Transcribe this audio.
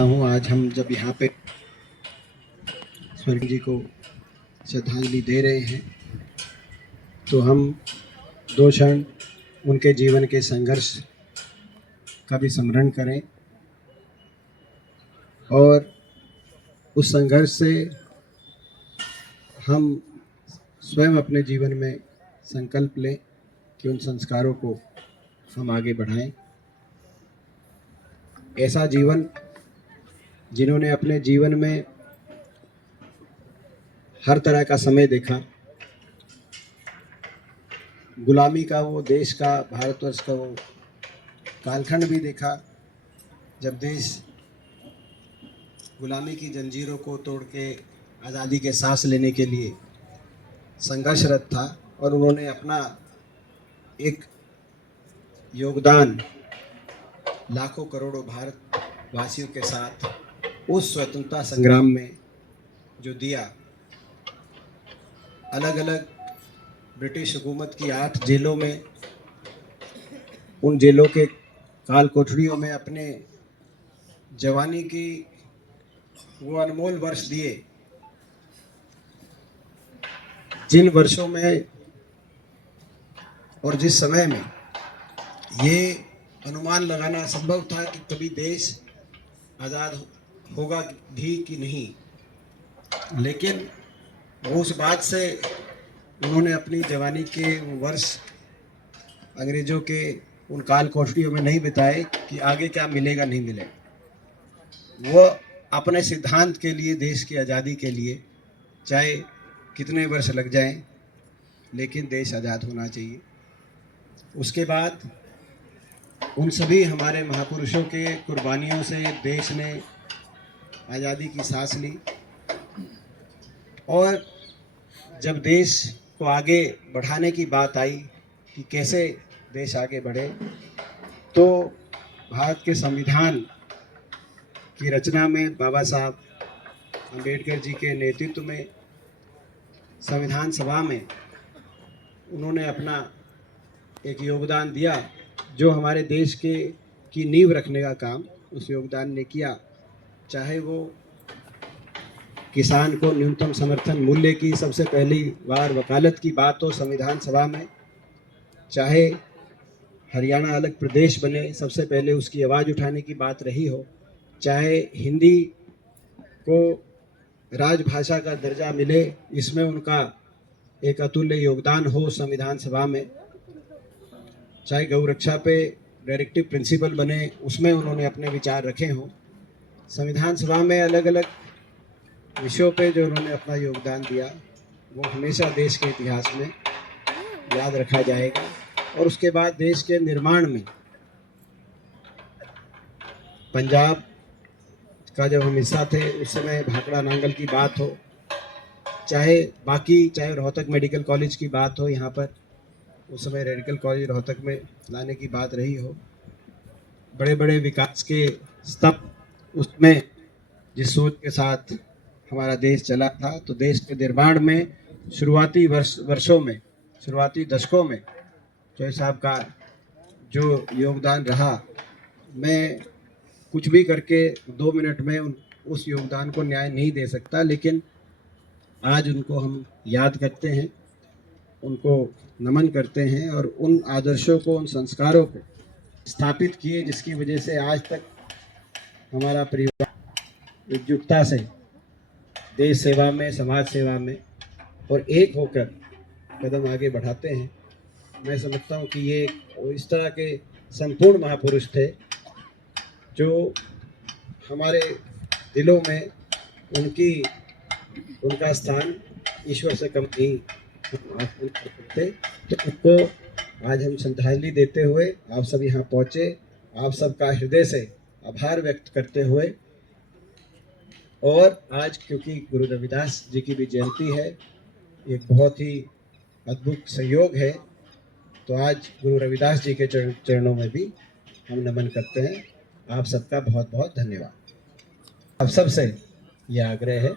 हूँ। आज हम जब यहाँ पे स्वर्गीय जी को श्रद्धांजलि दे रहे हैं तो हम दो क्षण उनके जीवन के संघर्ष का भी स्मरण करें और उस संघर्ष से हम स्वयं अपने जीवन में संकल्प लें कि उन संस्कारों को हम आगे बढ़ाएं। ऐसा जीवन जिन्होंने अपने जीवन में हर तरह का समय देखा, गुलामी का वो देश का, भारतवर्ष का वो कालखंड भी देखा जब देश गुलामी की जंजीरों को तोड़ के आज़ादी के सांस लेने के लिए संघर्षरत था और उन्होंने अपना एक योगदान लाखों करोड़ों भारतवासियों के साथ उस स्वतंत्रता संग्राम में जो दिया। अलग अलग ब्रिटिश हुकूमत की 8 जेलों में, उन जेलों के काल कोठरियों में अपने जवानी की वो अनमोल वर्ष दिए, जिन वर्षों में और जिस समय में ये अनुमान लगाना असंभव था कि कभी देश आज़ाद होगा भी कि नहीं, लेकिन वो उस बात से उन्होंने अपनी जवानी के वर्ष अंग्रेज़ों के उन काल कोठरियों में नहीं बिताए कि आगे क्या मिलेगा नहीं मिलेगा। वो अपने सिद्धांत के लिए, देश की आज़ादी के लिए चाहे कितने वर्ष लग जाएं, लेकिन देश आज़ाद होना चाहिए। उसके बाद उन सभी हमारे महापुरुषों के कुर्बानियों से देश ने आज़ादी की सांस ली और जब देश को आगे बढ़ाने की बात आई कि कैसे देश आगे बढ़े, तो भारत के संविधान की रचना में बाबा साहब अम्बेडकर जी के नेतृत्व में संविधान सभा में उन्होंने अपना एक योगदान दिया, जो हमारे देश की नींव रखने का काम उस योगदान ने किया। चाहे वो किसान को न्यूनतम समर्थन मूल्य की सबसे पहली बार वकालत की बात हो संविधान सभा में, चाहे हरियाणा अलग प्रदेश बने सबसे पहले उसकी आवाज़ उठाने की बात रही हो, चाहे हिंदी को राजभाषा का दर्जा मिले, इसमें उनका एक अतुल्य योगदान हो संविधान सभा में, चाहे गौ रक्षा पे डायरेक्टिव प्रिंसिपल बने, उसमें उन्होंने अपने विचार रखे हों। संविधान सभा में अलग अलग विषयों पे जो उन्होंने अपना योगदान दिया वो हमेशा देश के इतिहास में याद रखा जाएगा। और उसके बाद देश के निर्माण में पंजाब का जब हम हिस्सा थे उस समय भाखड़ा नांगल की बात हो, चाहे रोहतक मेडिकल कॉलेज की बात हो, यहाँ पर उस समय मेडिकल कॉलेज रोहतक में लाने की बात रही हो, बड़े बड़े विकास के स्तंभ उसमें जिस सोच के साथ हमारा देश चला था, तो देश के निर्माण में शुरुआती वर्षों में, शुरुआती दशकों में चौधरी साहब का जो योगदान रहा, मैं कुछ भी करके 2 मिनट में उस योगदान को न्याय नहीं दे सकता, लेकिन आज उनको हम याद करते हैं, उनको नमन करते हैं और उन आदर्शों को, उन संस्कारों को स्थापित किए जिसकी वजह से आज तक हमारा परिवार एकजुटता से देश सेवा में, समाज सेवा में और एक होकर कदम आगे बढ़ाते हैं। मैं समझता हूँ कि ये इस तरह के संपूर्ण महापुरुष थे जो हमारे दिलों में उनका स्थान ईश्वर से कम नहीं थे। तो उनको आज हम श्रद्धांजलि देते हुए आप सब यहाँ पहुँचे, आप सबका हृदय से आभार व्यक्त करते हुए, और आज क्योंकि गुरु रविदास जी की भी जयंती है, एक बहुत ही अद्भुत संयोग है, तो आज गुरु रविदास जी के चरणों में भी हम नमन करते हैं। आप सबका बहुत बहुत धन्यवाद। आप सबसे यह आग्रह है